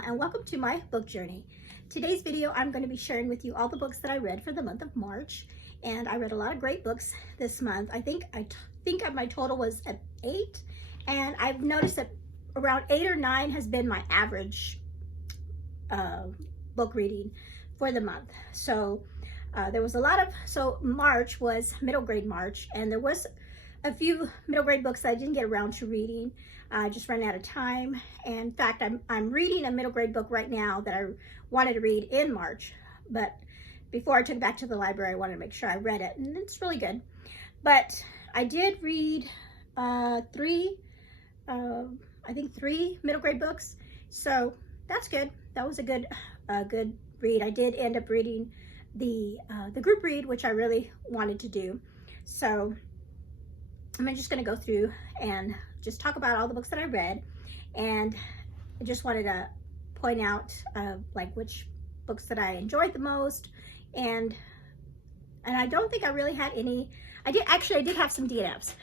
Alma, and welcome to my book journey. Today's video, I'm going to be sharing with you all the books that I read for the month of March, and I read a lot of great books this month. I think my total was at 8, and I've noticed that around 8 or 9 has been my average book reading for the month. So there was a lot of, March was middle grade March, and there was a few middle grade books that I didn't get around to reading. I just ran out of time. And in fact, I'm reading a middle grade book right now that I wanted to read in March, but before I took it back to the library, I wanted to make sure I read it, and it's really good. But I did read three middle grade books, so that's good. That was a good read. I did end up reading the group read, which I really wanted to do. So I'm just going to go through and just talk about all the books that I read, and I just wanted to point out like which books that I enjoyed the most, and I don't think I really had any. I did have some DNFs,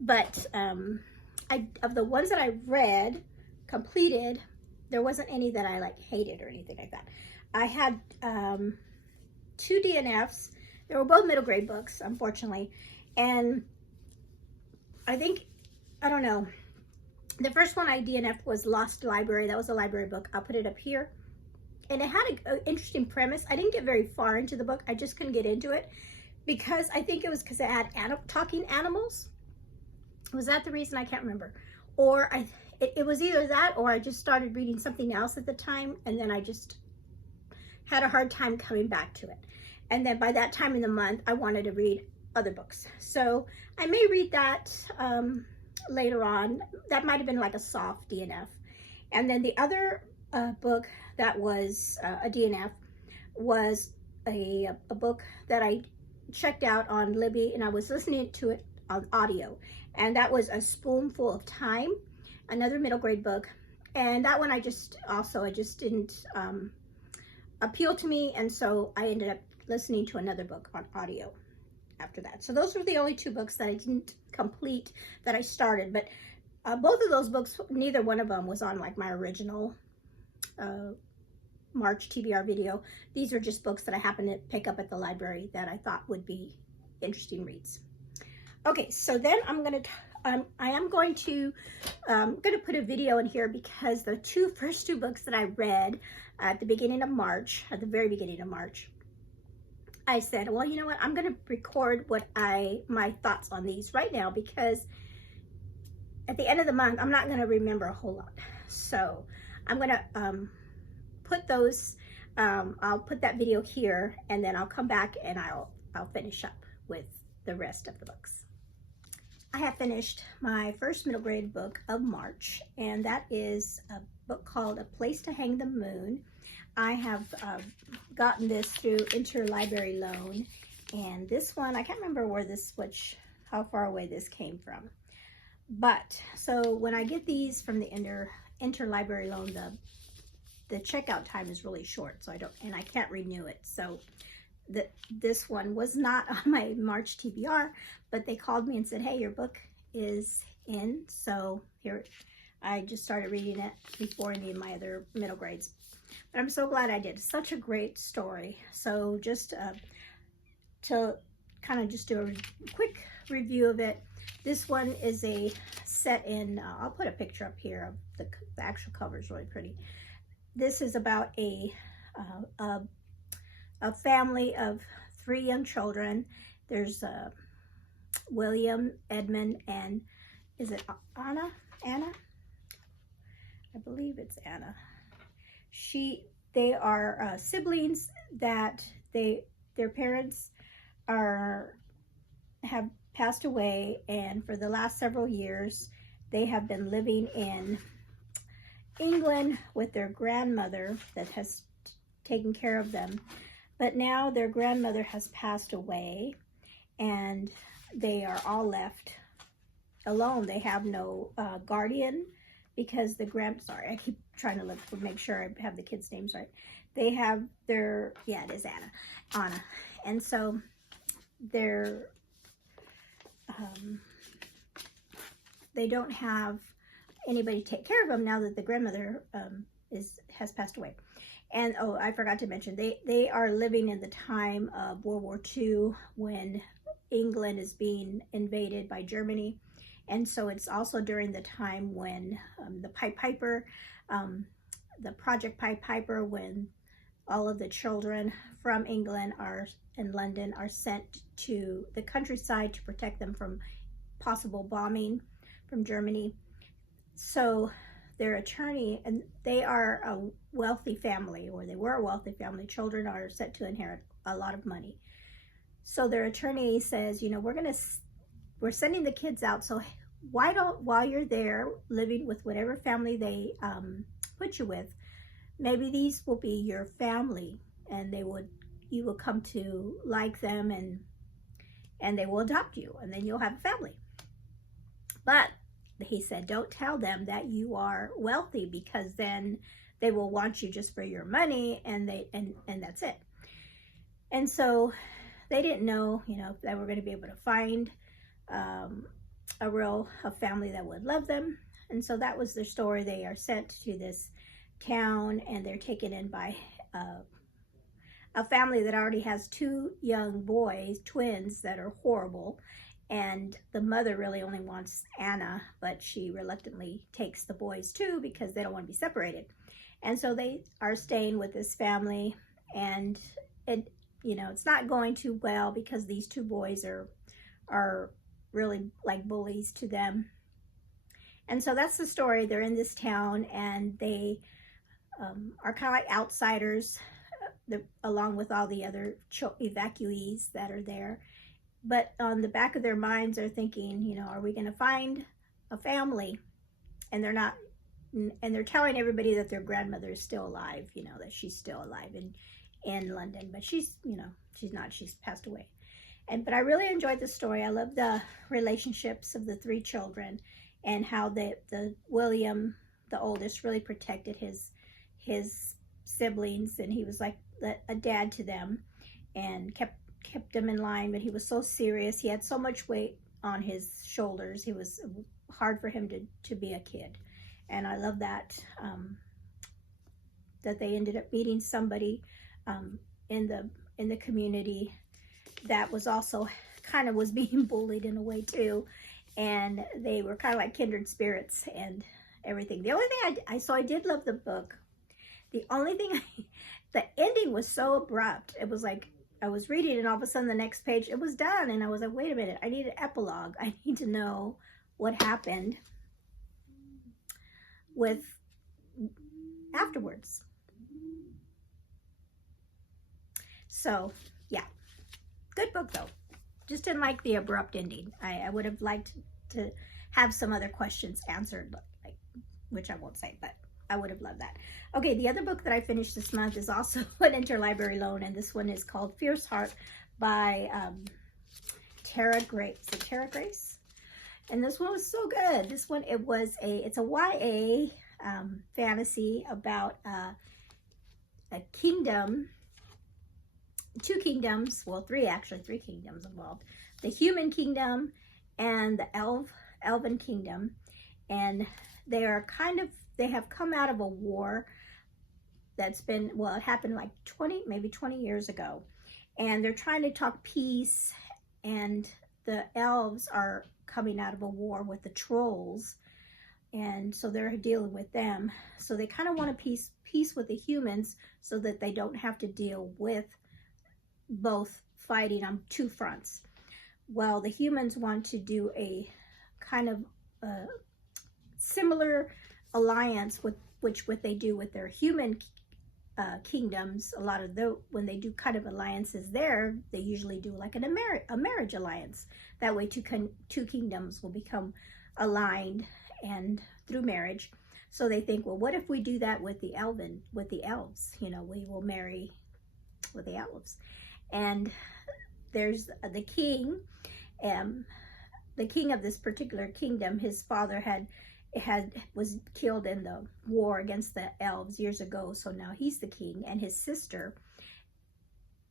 but of the ones that I read completed, there wasn't any that I like hated or anything like that. I had 2 DNFs. They were both middle grade books, unfortunately, and I don't know. The first one I DNF'd was Lost Library. That was a library book. I'll put it up here. And it had an interesting premise. I didn't get very far into the book. I just couldn't get into it because I think it was because it had talking animals. Was that the reason? I can't remember. Or it was either that, or I just started reading something else at the time, and then I just had a hard time coming back to it. And then by that time in the month, I wanted to read other books. So I may read that later on. That might have been like a soft DNF. And then the other book that was a DNF was a book that I checked out on Libby, and I was listening to it on audio, and that was A Spoonful of Time, another middle grade book. And that one I just didn't appeal to me, and so I ended up listening to another book on audio after that. So those were the only 2 books that I didn't complete that I started, but both of those books, neither one of them was on like my original March TBR video. These are just books that I happened to pick up at the library that I thought would be interesting reads. Okay, so then I am going to put a video in here because the first two books that I read at the beginning of March, at the very beginning of March, I said, well, you know what, I'm going to record my thoughts on these right now, because at the end of the month, I'm not going to remember a whole lot. So I'm going to put those, I'll put that video here, and then I'll come back and I'll finish up with the rest of the books. I have finished my first middle grade book of March, and that is a book called A Place to Hang the Moon. I have gotten this through Interlibrary Loan, and this one, I can't remember how far away this came from. But, so when I get these from the Interlibrary Loan, the checkout time is really short, so I can't renew it. So this one was not on my March TBR, but they called me and said, hey, your book is in. So here, I just started reading it before any of my other middle grades. But I'm so glad I did. Such a great story. So just to kind of just do a quick review of it, this one is set in, I'll put a picture up here of the actual cover is really pretty. This is about a family of 3 young children. There's William, Edmund, and is it Anna? I believe it's Anna. They are siblings that their parents have passed away, and for the last several years they have been living in England with their grandmother that has taken care of them. But now their grandmother has passed away, and they are all left alone. They have no guardian, because I keep trying to look to make sure I have the kids' names right. They have it is Anna. And so they don't have anybody to take care of them now that the grandmother has passed away. And oh, I forgot to mention, they are living in the time of World War II, when England is being invaded by Germany. And so it's also during the time when the Pied Piper, the Project Pied Piper, when all of the children from England are in London are sent to the countryside to protect them from possible bombing from Germany. So their attorney, and they are a wealthy family, or they were a wealthy family. Children are set to inherit a lot of money. So their attorney says, you know, we're sending the kids out, so why don't, while you're there living with whatever family they put you with, maybe these will be your family, and you will come to like them, and they will adopt you, and then you'll have a family. But he said, don't tell them that you are wealthy, because then they will want you just for your money, and that's it. And so they didn't know, you know, if they were going to be able to find a family that would love them. And so that was their story. They are sent to this town, and they're taken in by a family that already has 2 young boys, twins, that are horrible. And the mother really only wants Anna, but she reluctantly takes the boys too, because they don't want to be separated. And so they are staying with this family, and you know, it's not going too well, because these 2 boys are really like bullies to them. And so that's the story. They're in this town, and they are kind of like outsiders, along with all the other evacuees that are there. But on the back of their minds, they're thinking, you know, are we going to find a family? And they're not, and they're telling everybody that their grandmother is still alive, you know, that she's still alive in London, but she's, you know, she's not, she's passed away. But I really enjoyed the story. I love the relationships of the 3 children, and how the William, the oldest, really protected his siblings, and he was like a dad to them, and kept them in line. But he was so serious. He had so much weight on his shoulders. It was hard for him to be a kid. And I love that that they ended up meeting somebody in the community that was also kind of was being bullied in a way too, and they were kind of like kindred spirits and everything. The only thing I did love the book. The only thing, the ending was so abrupt. It was like, I was reading, and all of a sudden the next page, it was done. And I was like, wait a minute, I need an epilogue. I need to know what happened with afterwards. So yeah, good book though. Just didn't like the abrupt ending. I would have liked to have some other questions answered, like, which I won't say, but I would have loved that. Okay, the other book that I finished this month is also an interlibrary loan, and this one is called Fierce Heart by Tara Grace. Is it Tara Grace? And this one was so good. This one, it's a YA fantasy about a kingdom, 2 kingdoms, well, 3 kingdoms involved. The human kingdom and the elven kingdom, and they have come out of a war that's been, well, it happened like 20 years ago, and they're trying to talk peace, and the elves are coming out of a war with the trolls, and so they're dealing with them. So they kind of want a peace with the humans, so that they don't have to deal with both fighting on 2 fronts. Well, the humans want to do a kind of similar alliance with what they do with their human kingdoms. A lot of when they do kind of alliances there, they usually do like a marriage alliance. That way 2 kingdoms will become aligned and through marriage. So they think, well, what if we do that with the elves? You know, we will marry with the elves. And there's the king of this particular kingdom. His father was killed in the war against the elves years ago, so now he's the king. And his sister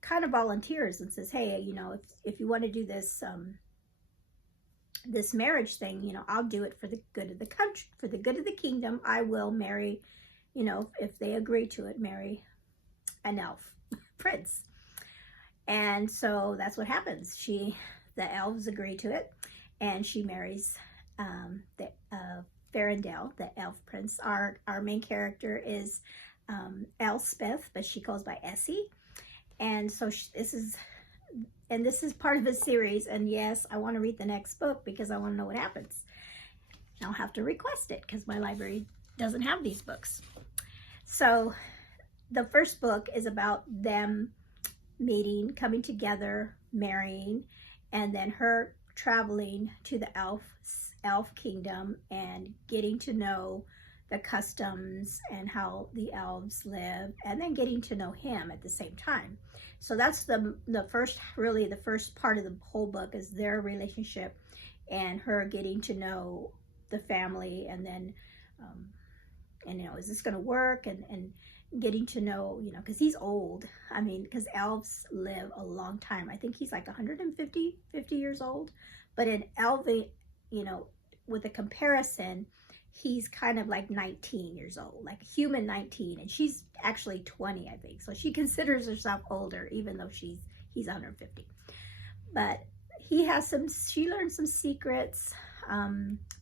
kind of volunteers and says, hey, you know, if you want to do this this marriage thing, you know, I'll do it for the good of the country, for the good of the kingdom. I will marry you know, if they agree to it, marry an elf prince. And so that's what happens. The elves agree to it, and she marries the Farandale, the elf prince. Our main character is Elspeth, but she goes by Essie. And so this is part of a series. And yes, I want to read the next book because I want to know what happens. I'll have to request it because my library doesn't have these books. So the first book is about them meeting, coming together, marrying, and then her traveling to the elf kingdom and getting to know the customs and how the elves live, and then getting to know him at the same time. So that's the first part of the whole book, is their relationship and her getting to know the family, and then and you know, is this going to work, and getting to know, you know, because he's old. I mean, because elves live a long time. I think he's like 150 years old, but in Elven, you know, with a comparison, he's kind of like 19 years old, like a human 19, and she's actually 20, I think. So she considers herself older, even though he's 150. But she learned some secrets,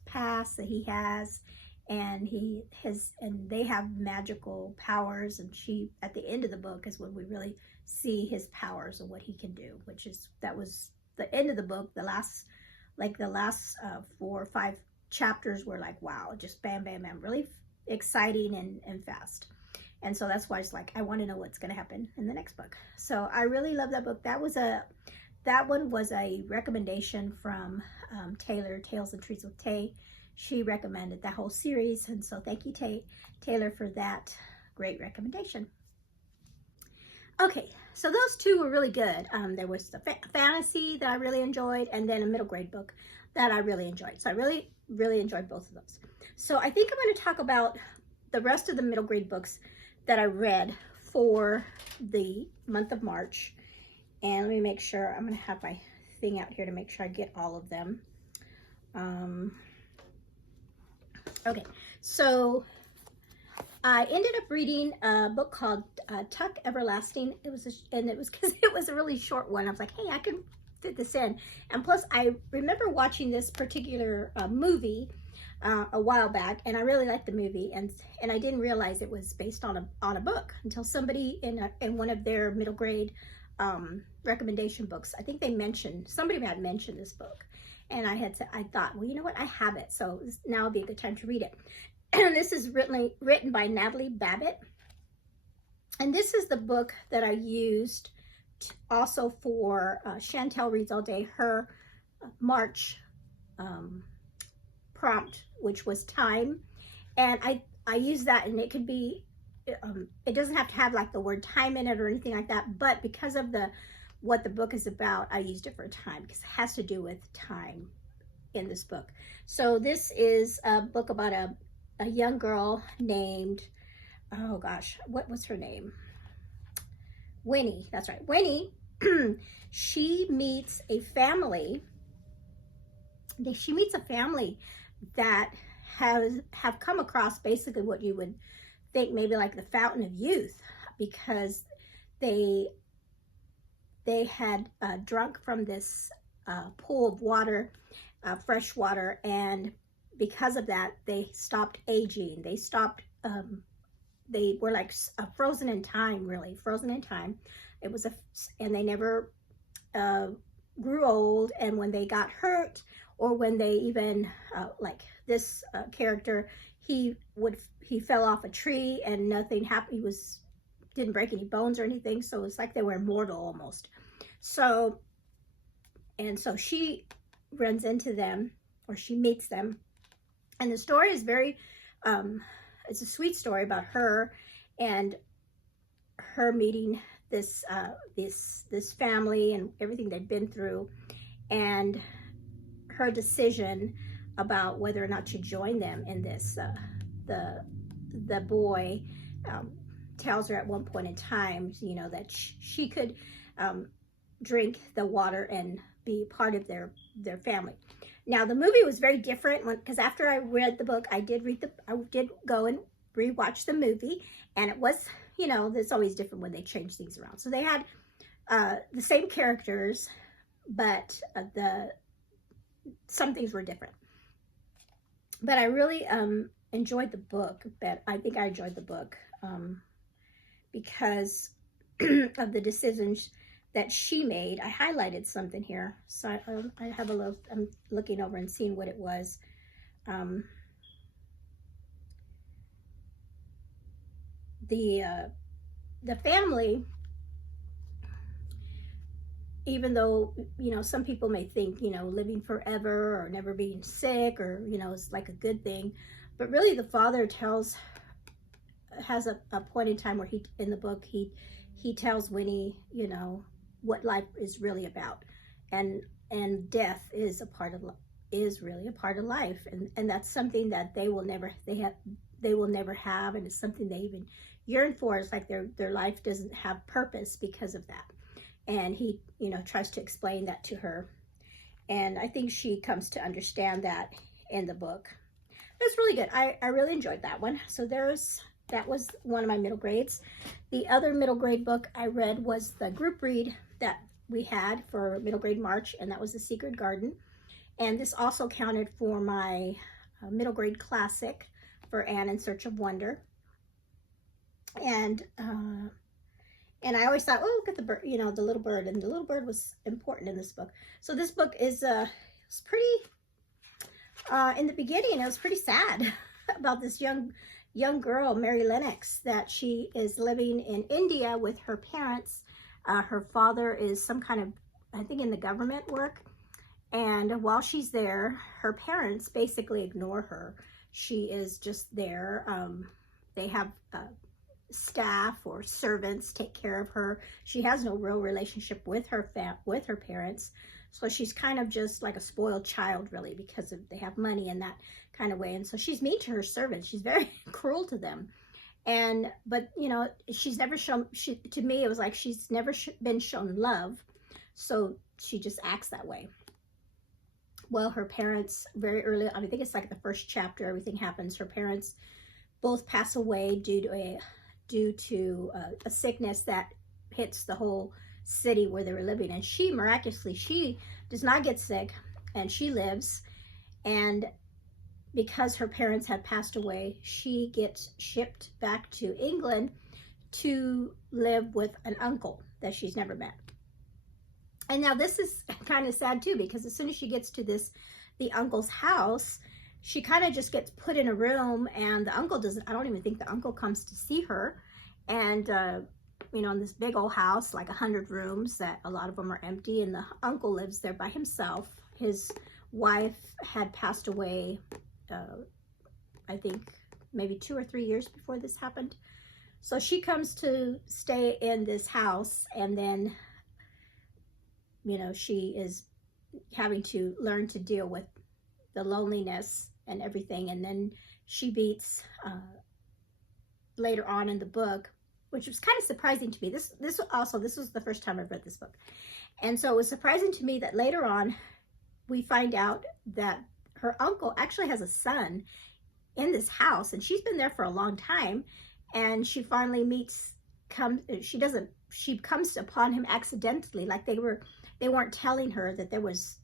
past that he has, and they have magical powers, and at the end of the book is when we really see his powers and what he can do, that was the end of the book. The last 4 or 5 chapters were like, wow, just bam, bam, bam, really exciting and fast. And so that's why it's like, I want to know what's going to happen in the next book. So I really love that book. That one was a recommendation from Taylor, Tales and Treats with Tay. She recommended that whole series, and so thank you, Taylor, for that great recommendation. Okay, so those two were really good. There was the fantasy that I really enjoyed, and then a middle grade book that I really enjoyed. So I really, really enjoyed both of those. So I think I'm going to talk about the rest of the middle grade books that I read for the month of March. And let me make sure, I'm going to have my thing out here to make sure I get all of them. Okay, so I ended up reading a book called Tuck Everlasting. It was because it was a really short one. I was like, hey, I can fit this in. And plus, I remember watching this particular movie a while back, and I really liked the movie, and I didn't realize it was based on a book until somebody in one of their middle grade recommendation books, I think somebody had mentioned this book. And I thought, well, you know what? I have it. So now would be a good time to read it. And this is written by Natalie Babbitt. And this is the book that I used also for Chantel Reads All Day, her March prompt, which was time. And I used that, and it could be, it doesn't have to have like the word time in it or anything like that. But because of what the book is about, I used it for time because it has to do with time in this book. So this is a book about a young girl named, oh gosh, what was her name? Winnie, that's right, Winnie. She meets a family that have come across basically what you would think maybe like the Fountain of Youth, because they had drunk from this pool of water, fresh water, and because of that, they stopped aging. They were like frozen in time, really, frozen in time. And they never grew old, and when they got hurt, or when they even, like this character, he fell off a tree and nothing happened. Didn't break any bones or anything, so it's like they were immortal almost. So she runs into them, or she meets them, and the story is very it's a sweet story about her and her meeting this family and everything they'd been through, and her decision about whether or not to join them in this. The boy tells her at one point in time, you know, that she could drink the water and be part of their family. Now the movie was very different because after I read the book, I did go and rewatched the movie, and it was, you know, it's always different when they change things around. So they had the same characters, but some things were different. But I really enjoyed the book. But I think I enjoyed the book because of the decisions that she made. I highlighted something here, so I have a look. I'm looking over and seeing what it was. The family, even though, you know, some people may think, you know, living forever or never being sick, or, you know, it's like a good thing, but really the father has a point in time where in the book, he tells Winnie, you know, what life is really about, and death is really a part of life, and that's something that they will never have, and it's something they even yearn for. It's like their life doesn't have purpose because of that. And he, you know, tries to explain that to her, and I think she comes to understand that in the book. It's really good. I really enjoyed that one. So that was one of my middle grades. The other middle grade book I read was the group read that we had for middle grade March, and that was The Secret Garden. And this also counted for my middle grade classic for Anne in Search of Wonder. And I always thought, oh, look at the bird, you know, the little bird, and the little bird was important in this book. So this book is it's pretty, in the beginning, it was pretty sad about this young girl, Mary Lennox, that she is living in India with her parents. Her father is some kind of, I think, in the government work. And while she's there, her parents basically ignore her. She is just there. They have staff or servants take care of her. She has no real relationship with her parents. So she's kind of just like a spoiled child, really, because they have money in that kind of way. And so she's mean to her servants. She's very cruel to them. But you know, she's never shown, to me, it was like she's never been shown love. So she just acts that way. Well, her parents, very early, I think it's like the first chapter, everything happens. Her parents both pass away due to a sickness that hits the whole city where they were living. And she, miraculously, she does not get sick, and she lives. And because her parents had passed away, she gets shipped back to England to live with an uncle that she's never met. And now this is kind of sad too, because as soon as she gets to the uncle's house, she kind of just gets put in a room, and the uncle I don't even think the uncle comes to see her. And, you know, in this big old house, like 100 rooms, that a lot of them are empty, and the uncle lives there by himself. His wife had passed away, I think maybe 2 or 3 years before this happened. So she comes to stay in this house, and then, you know, she is having to learn to deal with the loneliness and everything. And then she meets, later on in the book, which was kind of surprising to me. This was the first time I've read this book. And so it was surprising to me that later on we find out that her uncle actually has a son in this house, and she's been there for a long time. And she finally she comes upon him accidentally, like they weren't telling her that there was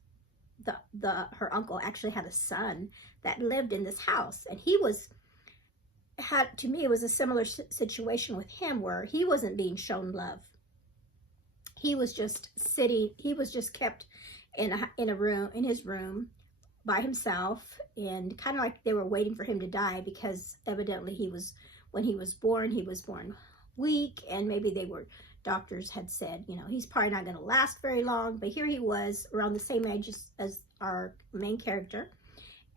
her uncle actually had a son that lived in this house. And to me, it was a similar situation with him, where he wasn't being shown love. He was just kept in a room, in his room by himself, and kind of like they were waiting for him to die, because evidently when he was born weak, and maybe doctors had said, you know, he's probably not going to last very long. But here he was, around the same age as our main character.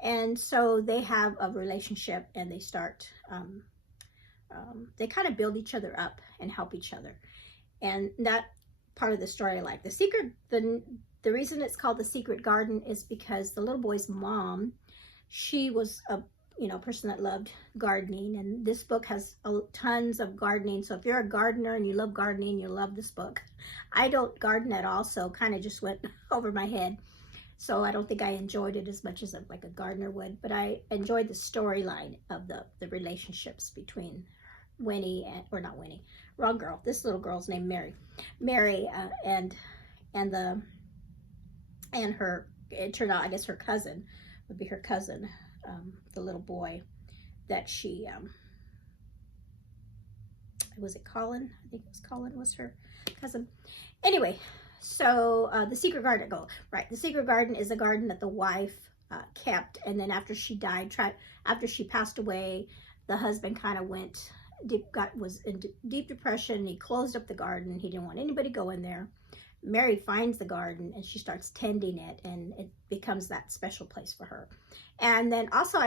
And so they have a relationship, and they start, they kind of build each other up and help each other. And that part of the story I like. The reason it's called The Secret Garden is because the little boy's mom, she was a person that loved gardening, and this book has tons of gardening. So if you're a gardener and you love gardening, you'll love this book. I don't garden at all, so kind of just went over my head. So I don't think I enjoyed it as much as like a gardener would, but I enjoyed the storyline of the relationships between Winnie and, or not Winnie, wrong girl. This little girl's named Mary. Mary and the and her, it turned out, I guess her cousin would be her cousin, the little boy that she, was it Colin? I think it was Colin was her cousin. Anyway, so the secret garden, right, the secret garden is a garden that the wife kept, and then after she died, after she passed away, the husband kind of was in deep depression. He closed up the garden. He didn't want anybody to go in there. Mary finds the garden and she starts tending it, and it becomes that special place for her. And then also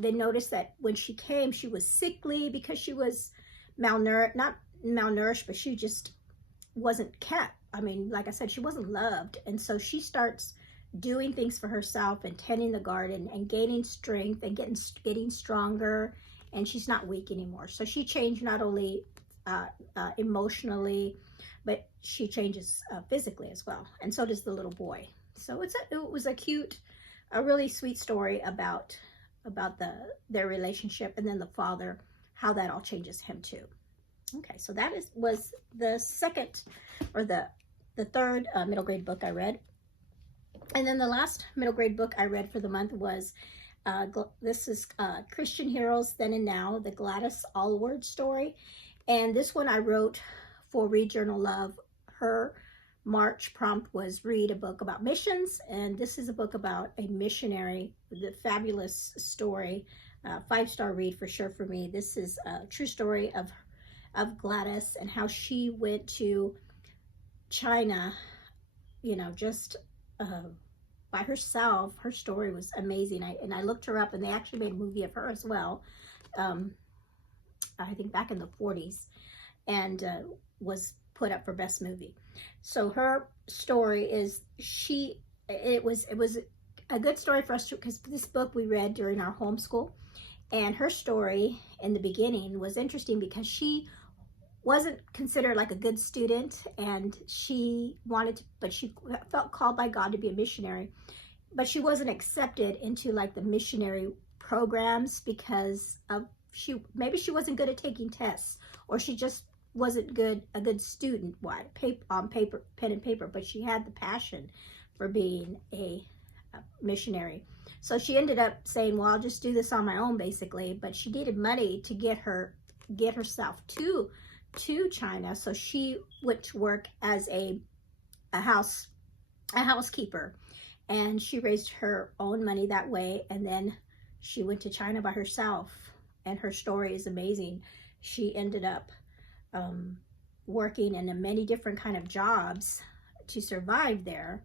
they noticed that when she came, she was sickly because she was malnourished, not malnourished, but she just wasn't kept. I mean, like I said, she wasn't loved. And so she starts doing things for herself and tending the garden and gaining strength and getting stronger, and she's not weak anymore. So she changed not only emotionally, but she changes physically as well, and so does the little boy. So it was a cute, a really sweet story about their relationship, and then the father, how that all changes him too. Okay, so that was the second, or the third middle grade book I read. And then the last middle grade book I read for the month was this is Christian Heroes Then and Now, the Gladys Aylward story. And this one I wrote for Read Journal Love. Her March prompt was read a book about missions, and this is a book about a missionary, the fabulous story, 5-star read for sure for me. This is a true story of Gladys and how she went to China, you know, just by herself. Her story was amazing. I looked her up, and they actually made a movie of her as well, I think back in the 40s, and was put up for best movie. So her story is, it was a good story for us, because this book we read during our homeschool, and her story in the beginning was interesting because she wasn't considered like a good student, and she wanted to, but she felt called by God to be a missionary, but she wasn't accepted into like the missionary programs because of maybe she wasn't good at taking tests, or she just wasn't a good student on paper, pen and paper, but she had the passion for being a missionary. So she ended up saying, well, I'll just do this on my own, basically, but she needed money to get herself to China. So she went to work as a housekeeper, and she raised her own money that way, and then she went to China by herself, and her story is amazing. She ended up working in many different kind of jobs to survive there.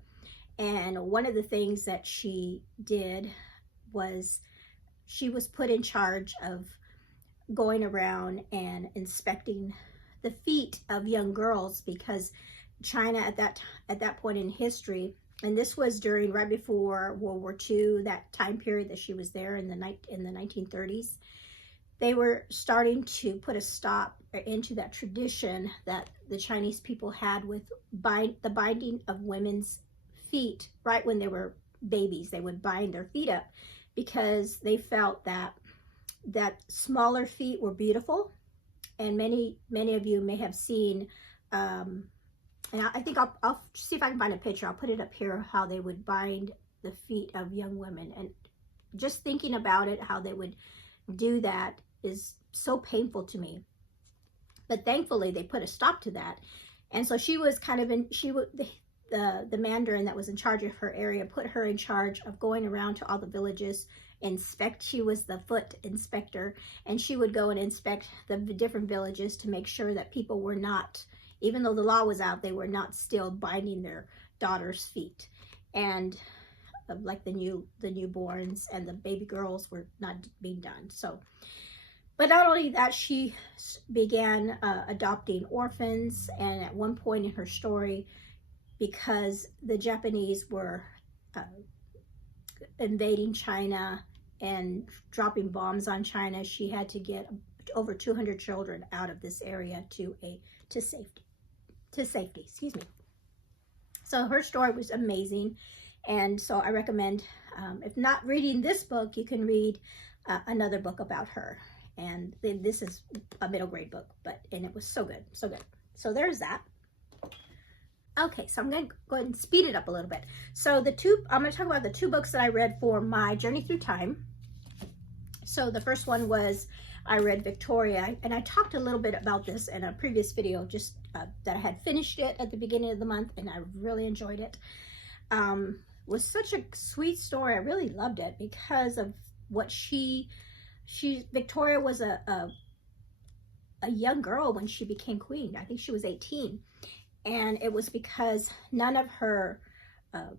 And one of the things that she did was she was put in charge of going around and inspecting the feet of young girls, because China at that point in history, and this was right before World War II, that time period that she was there in the 1930s, they were starting to put a stop into that tradition that the Chinese people had with the binding of women's feet. Right when they were babies, they would bind their feet up, because they felt that smaller feet were beautiful. And many of you may have seen, and I think I'll see if I can find a picture. I'll put it up here, how they would bind the feet of young women. And just thinking about it, how they would do that is so painful to me. But thankfully they put a stop to that. And so she was kind of the mandarin that was in charge of her area put her in charge of going around to all the villages, she was the foot inspector, and she would go and inspect the different villages to make sure that people were not, even though the law was out, they were not still binding their daughters' feet. And like the newborns and the baby girls were not being done. So, but not only that, she began adopting orphans, and at one point in her story, because the Japanese were invading China and dropping bombs on China, she had to get over 200 children out of this area to safety. Excuse me. So her story was amazing, And so I recommend, if not reading this book, you can read another book about her. And this is a middle grade book, and it was so good, so good. So there's that. Okay, so I'm going to go ahead and speed it up a little bit. So I'm going to talk about the 2 books that I read for my journey through time. So the first one was, I read Victoria, and I talked a little bit about this in a previous video, just that I had finished it at the beginning of the month, and I really enjoyed it. Was such a sweet story. I really loved it because of what Victoria was a young girl when she became queen. I think she was 18. And it was because none of her, the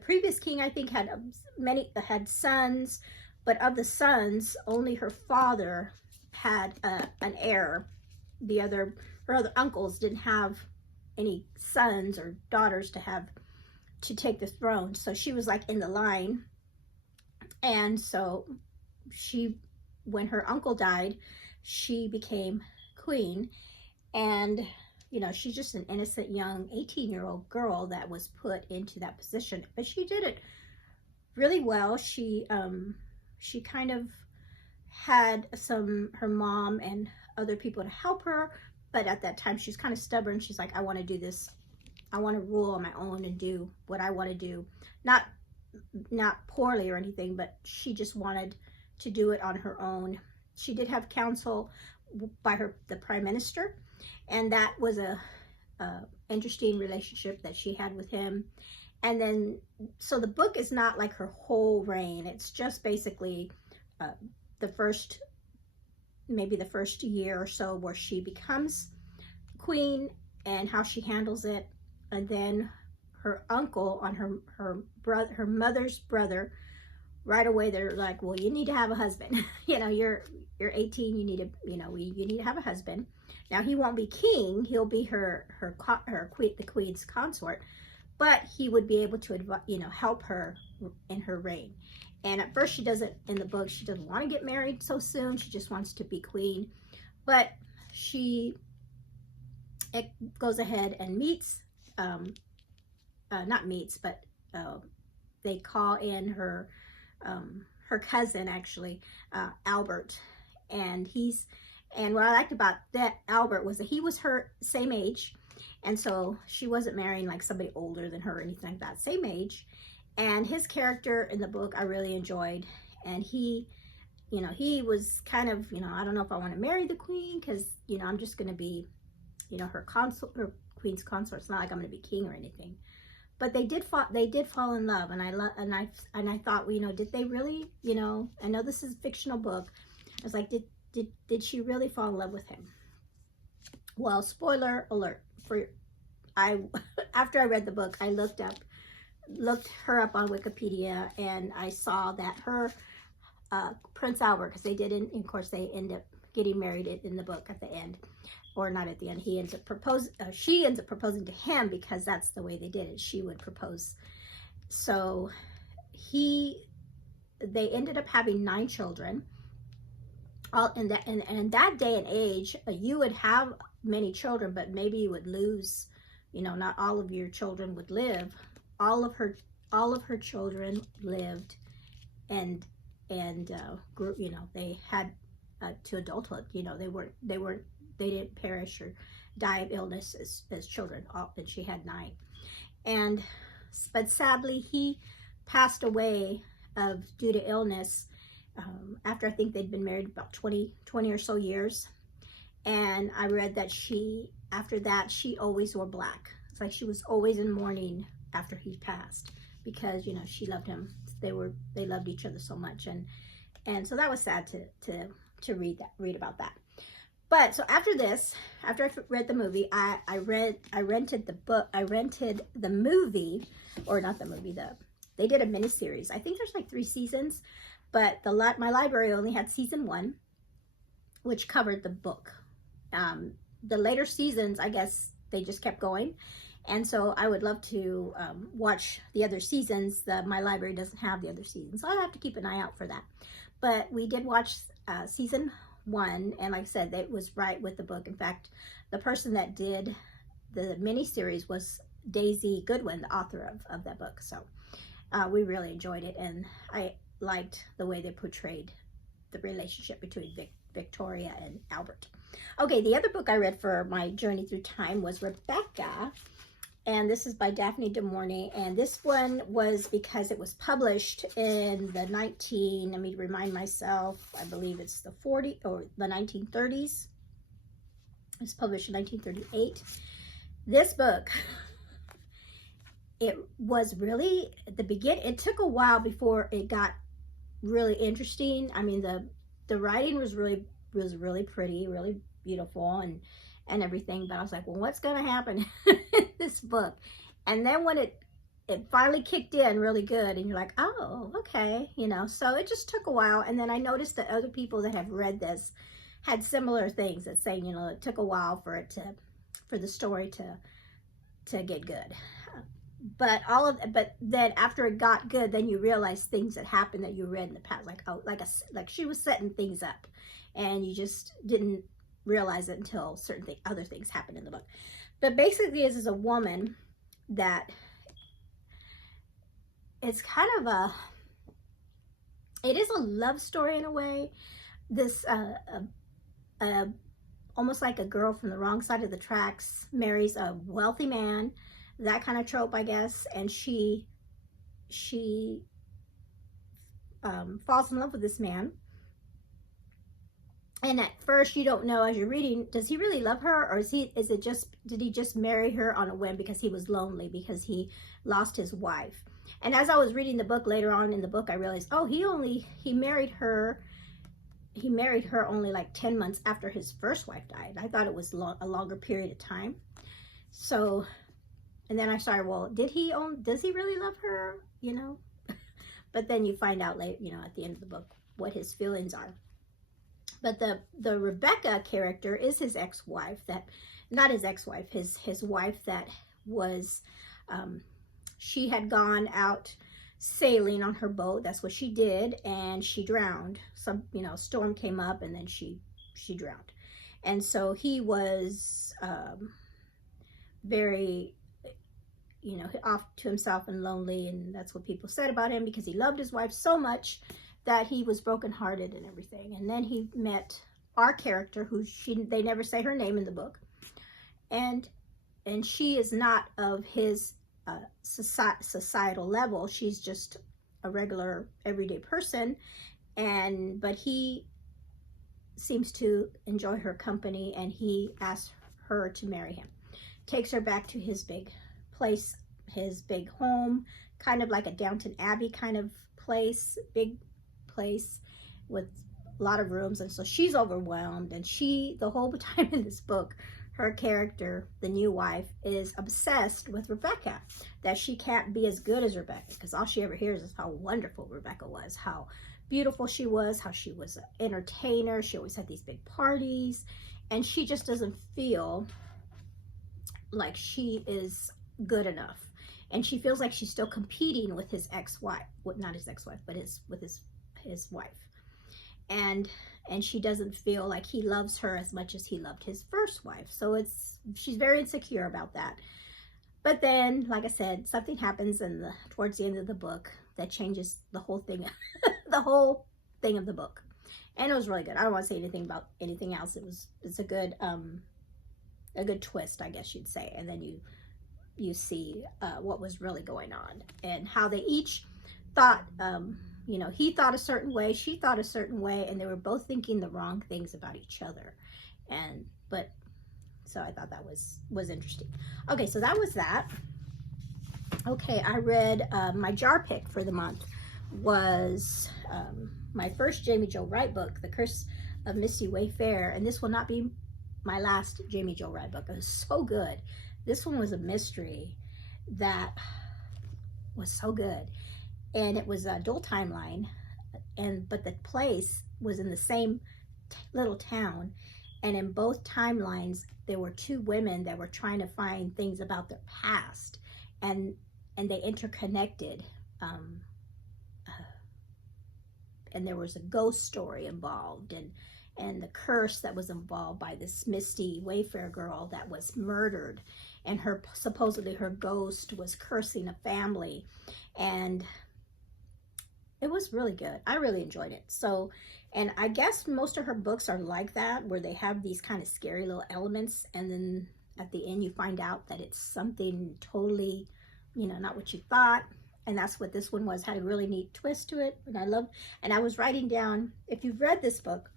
previous king, I think, had sons, but of the sons, only her father had an heir. Her other uncles didn't have any sons or daughters to take the throne. So she was like in the line. And so when her uncle died, she became queen. And she's just an innocent young 18-year-old girl that was put into that position, but she did it really well. She kind of had her mom and other people to help her, but at that time she's kind of stubborn. She's like, I want to do this, I want to rule on my own and do what I want to do, not poorly or anything, but she just wanted to do it on her own. She did have counsel by the prime minister, and that was a interesting relationship that she had with him. And then, so the book is not like her whole reign. It's just basically maybe the first year or so where she becomes queen and how she handles it. And then her uncle on her mother's brother, right away they're like, well, you need to have a husband. You're 18, you need to have a husband. Now he won't be king, he'll be the queen's consort, but he would be able to help her in her reign. And at first she doesn't want to get married so soon. She just wants to be queen. But it goes ahead and they call in her cousin, actually, Albert. And what I liked about that Albert was that he was her same age. And so she wasn't marrying like somebody older than her or anything like that, same age. And his character in the book I really enjoyed. And he was kind of, I don't know if I want to marry the queen, because, I'm just going to be, her queen's consort. It's not like I'm going to be king or anything. But they did fall in love, and I thought, did they really, I know this is a fictional book. I was like, did she really fall in love with him? Well, spoiler alert, after I read the book, I looked her up on Wikipedia, and I saw that her Prince Albert, because of course they end up getting married in the book at the end, or not at the end. She ends up proposing to him, because that's the way they did it. She would propose. So they ended up having 9 children. And that day and age, you would have many children, but maybe you would lose, not all of your children would live. All of her children lived and grew, they had to adulthood. They didn't perish or die of illness as children. And she had 9. But sadly, he passed away due to illness after I think they'd been married about 20 or so years. And I read that after that, she always wore black. It's like she was always in mourning after he passed, because, she loved him. They loved each other so much. And so that was sad to read about that. But so after I read the movie, I rented the movie, or not the movie, they did a miniseries. I think there's like 3 seasons, but my library only had season 1, which covered the book. The later seasons, I guess they just kept going. And so I would love to watch the other seasons. My library doesn't have the other seasons, so I'll have to keep an eye out for that. But we did watch season 1, and like I said, it was right with the book. In fact, the person that did the miniseries was Daisy Goodwin, the author of that book. So we really enjoyed it, and I liked the way they portrayed the relationship between Victoria and Albert. Okay, the other book I read for my journey through time was Rebecca, and this is by Daphne du Maurier, and this one was because it was published in the let me remind myself, I believe it's the 1930s. It was published in 1938. This book, it was really, at the beginning, it took a while before it got really interesting. I mean, the writing was really pretty, really beautiful, and everything, but I was like, well, what's going to happen in this book? And then when it finally kicked in really good, and you're like, oh, okay, you know, so it just took a while. And then I noticed that other people that have read this had similar things, that saying, you know, it took a while for the story to get good. But then after it got good, then you realize things that happened that you read in the past, like, oh, like she was setting things up, and you just didn't realize it until other things happened in the book. But basically, this is a woman that, it's kind of it is a love story in a way. This almost like a girl from the wrong side of the tracks marries a wealthy man, that kind of trope, I guess, and she falls in love with this man. And at first you don't know, as you're reading, does he really love her, or did he just marry her on a whim because he was lonely, because he lost his wife? And as I was reading the book later on in the book, I realized, oh, he married her only like 10 months after his first wife died. I thought it was a longer period of time. So, and then I started, well, does he really love her, you know? But then you find out later, you know, at the end of the book, what his feelings are. But the Rebecca character is his ex-wife, not his ex-wife, his wife that was, she had gone out sailing on her boat. That's what she did, and she drowned. Some, you know, storm came up, and then she drowned. And so he was very, you know, off to himself and lonely, and that's what people said about him, because he loved his wife so much that he was brokenhearted and everything. And then he met our character, who they never say her name in the book, and she is not of his societal level. She's just a regular everyday person, but he seems to enjoy her company, and he asks her to marry him, takes her back to his big place, his big home, kind of like a Downton Abbey kind of place, big place with a lot of rooms. And so she's overwhelmed, and the whole time in this book, her character, the new wife, is obsessed with Rebecca, that she can't be as good as Rebecca, because all she ever hears is how wonderful Rebecca was, how beautiful she was, how she was an entertainer, she always had these big parties, and she just doesn't feel like she is good enough. And she feels like she's still competing with his ex-wife, well, not his ex-wife, but with his wife. And she doesn't feel like he loves her as much as he loved his first wife. So she's very insecure about that. But then, like I said, something happens towards the end of the book that changes the whole thing, the whole thing of the book. And it was really good. I don't want to say anything about anything else. It's a good twist, I guess you'd say. And then you see what was really going on, and how they each thought, you know, he thought a certain way, she thought a certain way, and they were both thinking the wrong things about each other. So I thought that was interesting. Okay, so that was that. Okay, I read, my jar pick for the month was my first Jamie Jo Wright book, The Curse of Misty Wayfarer, and this will not be my last Jamie Jo Wright book. It was so good. This one was a mystery that was so good. And it was a dual timeline, but the place was in the same little town. And in both timelines, there were two women that were trying to find things about their past, and they interconnected. And there was a ghost story involved, and the curse that was involved by this Misty Wayfarer girl that was murdered. and supposedly her ghost was cursing a family, and it was really good. I really enjoyed it. So, and I guess most of her books are like that, where they have these kind of scary little elements, and then at the end you find out that it's something totally, not what you thought. And that's what this one was, had a really neat twist to it. And I was writing down, if you've read this book,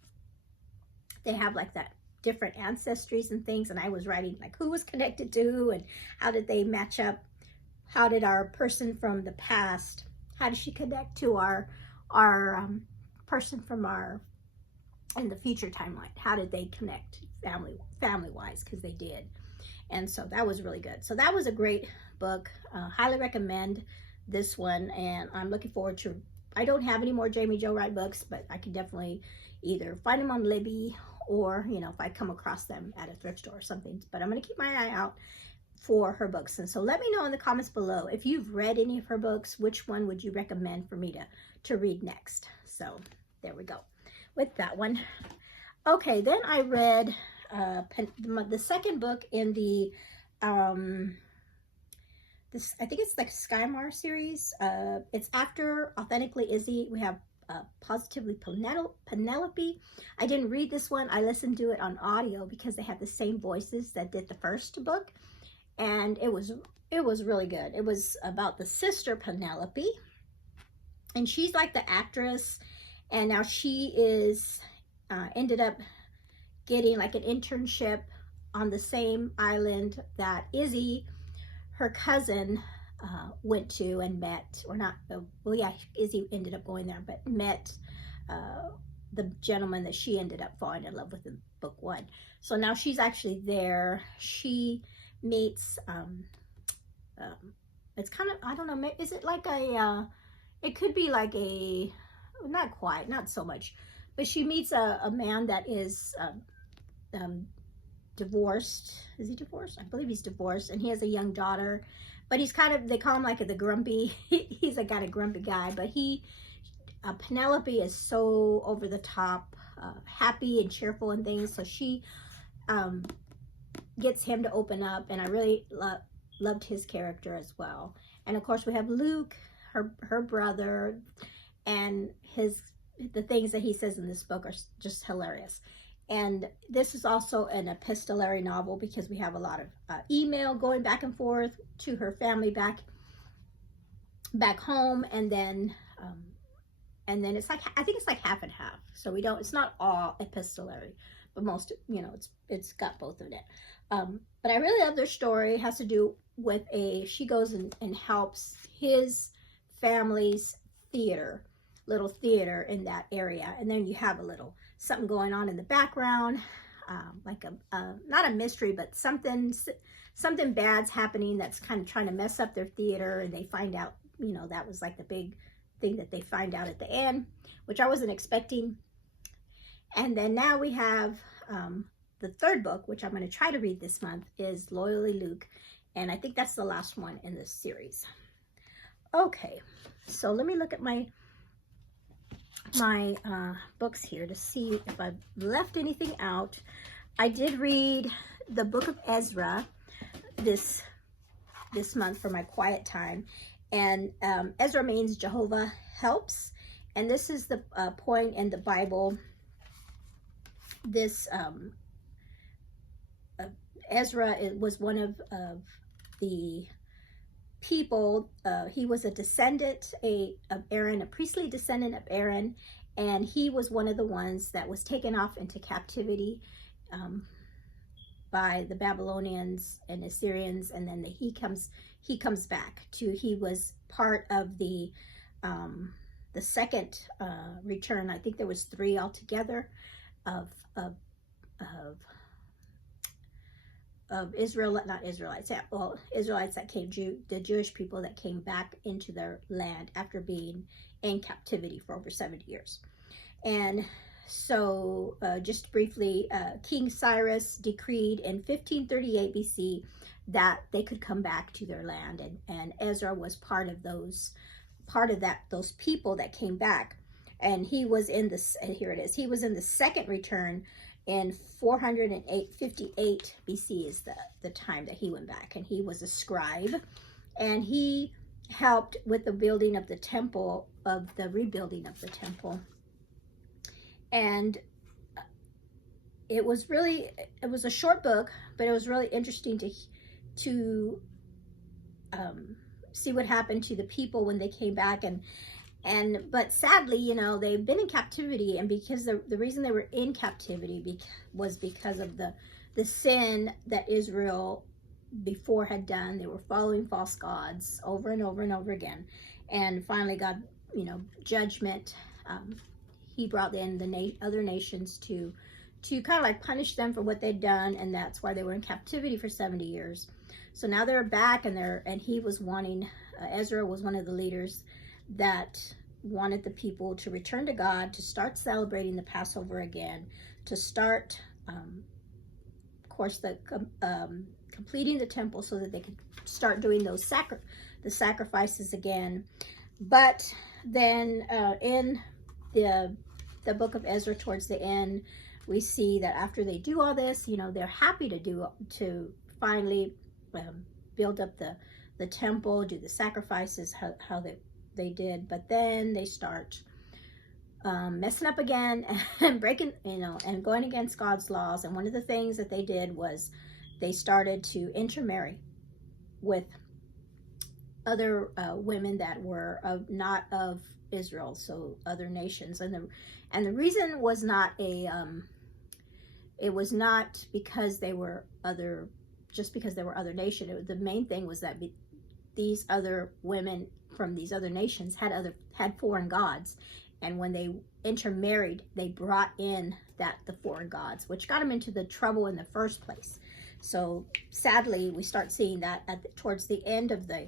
they have like that different ancestries and things, and I was writing like who was connected to who and how did they match up. How did our person from the past, how does she connect to our person from our in the future timeline? How did they connect family wise? Because they did. And so that was really good. So that was a great book. Highly recommend this one, and I'm looking forward to, I don't have any more Jamie Jo Wright books, but I can definitely either find them on Libby, or if I come across them at a thrift store or something. But I'm going to keep my eye out for her books. And so let me know in the comments below, if you've read any of her books, which one would you recommend for me to read next? So there we go with that one. Okay, then I read the second book in the this, I think it's like Skymar series. It's after Authentically Izzy. We have Positively Penelope. I didn't read this one. I listened to it on audio because they have the same voices that did the first book, and it was really good. It was about the sister Penelope, and she's like the actress, and now she is ended up getting like an internship on the same island that Izzy, her cousin, went to and met, or not, well, yeah, Izzy ended up going there, but met the gentleman that she ended up falling in love with in book one. So now she's actually there. She meets, it's kind of, I don't know, is it like a, it could be like a, not quite, not so much, but she meets a man that is divorced. Is he divorced? I believe he's divorced, and he has a young daughter, but he's kind of, they call him like the grumpy, he's a kind of grumpy guy, but Penelope is so over the top, happy and cheerful and things, so she gets him to open up, and I really loved his character as well. And of course we have Luke, her brother, and the things that he says in this book are just hilarious. And this is also an epistolary novel because we have a lot of email going back and forth to her family back home, and then it's like, I think it's like half and half. So it's not all epistolary, but most, it's got both of it. But I really love their story. It has to do with she goes and helps his family's little theater in that area, and then you have a little something going on in the background, like not a mystery, but something bad's happening that's kind of trying to mess up their theater, and they find out, that was like the big thing that they find out at the end, which I wasn't expecting. And then now we have the third book, which I'm going to try to read this month, is Loyally Luke, and I think that's the last one in this series. Okay, so let me look at my books here to see if I've left anything out. I did read the book of Ezra this month for my quiet time, and Ezra means Jehovah helps, and this is the point in the Bible. This Ezra, it was one of the people. He was a descendant of Aaron, a priestly descendant of Aaron, and he was one of the ones that was taken off into captivity by the Babylonians and Assyrians, and then he comes back to, he was part of the second return. I think there was 3 altogether of Israelites that came, the Jewish people that came back into their land after being in captivity for over 70 years. And so just briefly, King Cyrus decreed in 1538 BC that they could come back to their land, and Ezra was part of those people that came back, and he was in this, here it is, he was in the second return in 458 BC is the time that he went back, and he was a scribe, and he helped with the building of the temple, of the rebuilding of the temple. And it was a short book, but it was really interesting to see what happened to the people when they came back. But sadly, you know, they've been in captivity, and because the reason they were in captivity was because of the sin that Israel before had done. They were following false gods over and over and over again, and finally God, you know, judgment. He brought in the other nations to kind of like punish them for what they'd done, and that's why they were in captivity for 70 years. So now they're back, and he was wanting, Ezra was one of the leaders that wanted the people to return to God, to start celebrating the Passover again, to start, of course, completing the temple so that they could start doing those the sacrifices again. But then in the book of Ezra, towards the end, we see that after they do all this, you know, they're happy to finally build up the temple, do the sacrifices, how they did. But then they start messing up again and breaking, you know, and going against God's laws. And one of the things that they did was they started to intermarry with other women that were not of Israel, so other nations. And the reason was not it was not because they were just because they were other nation. The main thing was that these other women from these other nations had foreign gods, and when they intermarried, they brought in the foreign gods, which got them into the trouble in the first place. So sadly, we start seeing that towards the end of the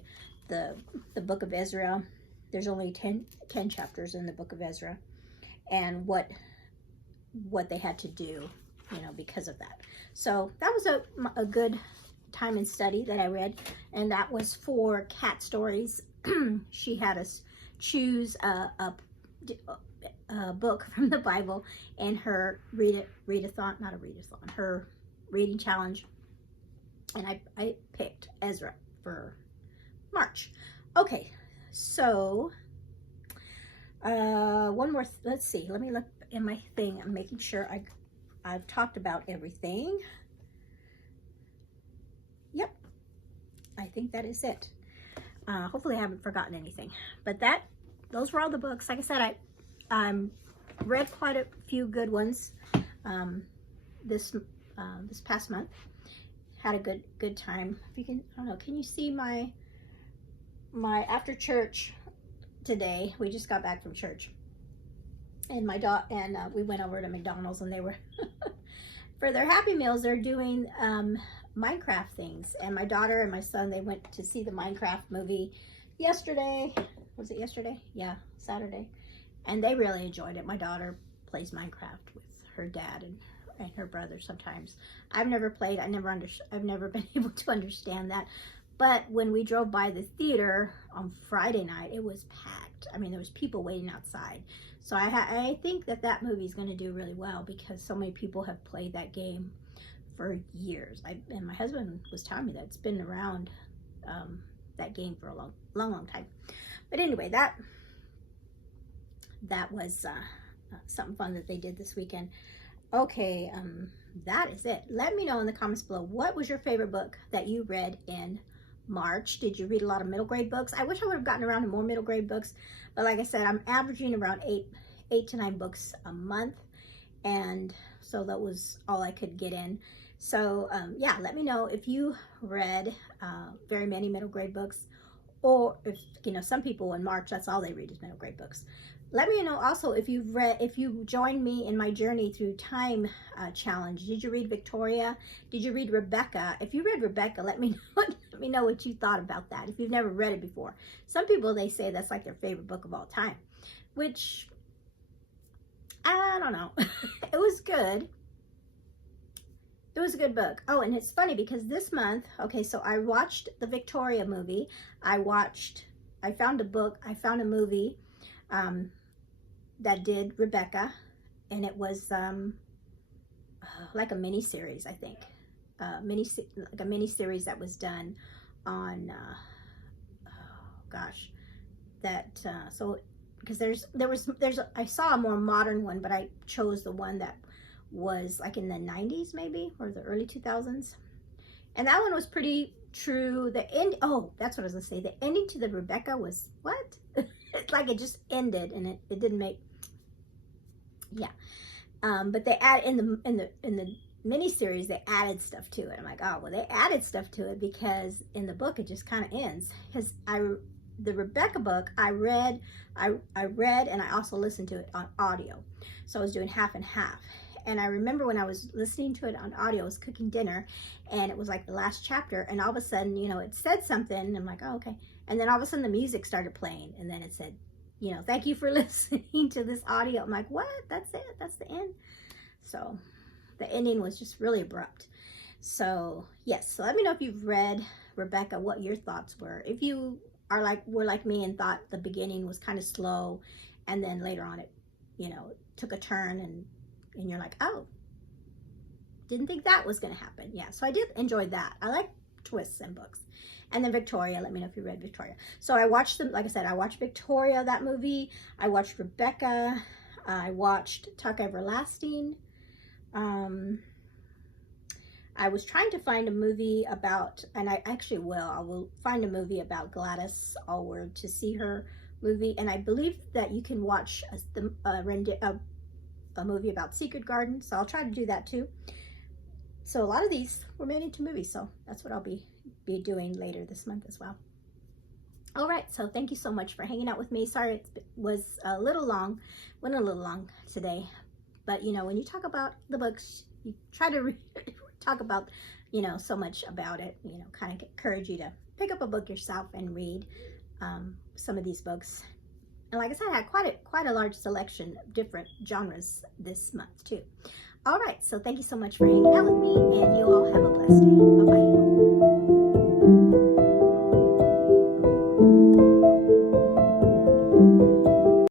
book of Ezra. There's only 10 chapters in the book of Ezra, and what they had to do, you know, because of that. So that was a good time and study that I read, and that was for Cat Stories. She had us choose a book from the Bible in her her reading challenge, and I picked Ezra for March. Okay, so one more. Let's see. Let me look in my thing. I'm making sure I've talked about everything. Yep, I think that is it. Hopefully I haven't forgotten anything. But those were all the books. Like I said, I read quite a few good ones this past month. Had a good time. If you can, I don't know, can you see my after church today? We just got back from church, and we went over to McDonald's, and they were for their Happy Meals, they're doing Minecraft things, and my daughter and my son, they went to see the Minecraft movie yesterday. Was it yesterday? Yeah, Saturday. And they really enjoyed it. My daughter plays Minecraft with her dad and her brother sometimes. I've never played. I've never been able to understand that. But when we drove by the theater on Friday night, it was packed. I mean, there was people waiting outside. So I think that movie is going to do really well, because so many people have played that game for years. And my husband was telling me that it's been around, that game, for a long time. But anyway, that was something fun that they did this weekend. Okay, that is it. Let me know in the comments below, what was your favorite book that you read in March? Did you read a lot of middle grade books? I wish I would have gotten around to more middle grade books, but like I said, I'm averaging around 8 to 9 books a month, and so that was all I could get in. So yeah, let me know if you read very many middle grade books, or if, you know, some people in March, that's all they read is middle grade books. Let me know also if you joined me in my journey through time challenge. Did you read Victoria? Did you read Rebecca? If you read Rebecca, let me know what you thought about that, if you've never read it before. Some people, they say that's like their favorite book of all time, which I don't know. It was good. It was a good book. Oh, and it's funny because this month, okay, so I watched the Victoria movie. I found a movie that did Rebecca, and it was, like a mini series, I think, like a mini series that was done on, gosh, that so because I saw a more modern one, but I chose the one that was like in the 90s maybe, or the early 2000s, and that one was pretty true. The end, oh, that's what I was gonna say. The ending to the Rebecca was what? It's like it just ended, and it didn't make, yeah. But they add in the miniseries, they added stuff to it. I'm like, oh, well, they added stuff to it because in the book it just kind of ends. Because the Rebecca book I read and I also listened to it on audio, so I was doing half and half. And I remember when I was listening to it on audio, I was cooking dinner, and it was like the last chapter, and all of a sudden, you know, it said something, and I'm like, oh, okay. And then all of a sudden the music started playing, and then it said, you know, thank you for listening to this audio. I'm like, what? That's it? That's the end? So the ending was just really abrupt. So yes, so let me know if you've read Rebecca, what your thoughts were. If you were like me and thought the beginning was kind of slow, and then later on it, you know, took a turn, and you're like, oh, didn't think that was going to happen. Yeah, so I did enjoy that. I like twists in books. And then Victoria, let me know if you read Victoria. So I watched them, like I said, I watched Victoria, that movie. I watched Rebecca. I watched Tuck Everlasting. I was trying to find a movie about, and I will find a movie about Gladys Allward, to see her movie. And I believe that you can watch a movie about Secret Garden, so I'll try to do that too. So a lot of these were made into movies, so that's what I'll be doing later this month as well. All right, so thank you so much for hanging out with me. Sorry it was a little long, went a little long today, but you know, when you talk about the books, you try to talk about, you know, so much about it, you know, kind of encourage you to pick up a book yourself and read some of these books. And like I said, I had quite a large selection of different genres this month too. All right, so thank you so much for hanging out with me, and you all have a blessed day.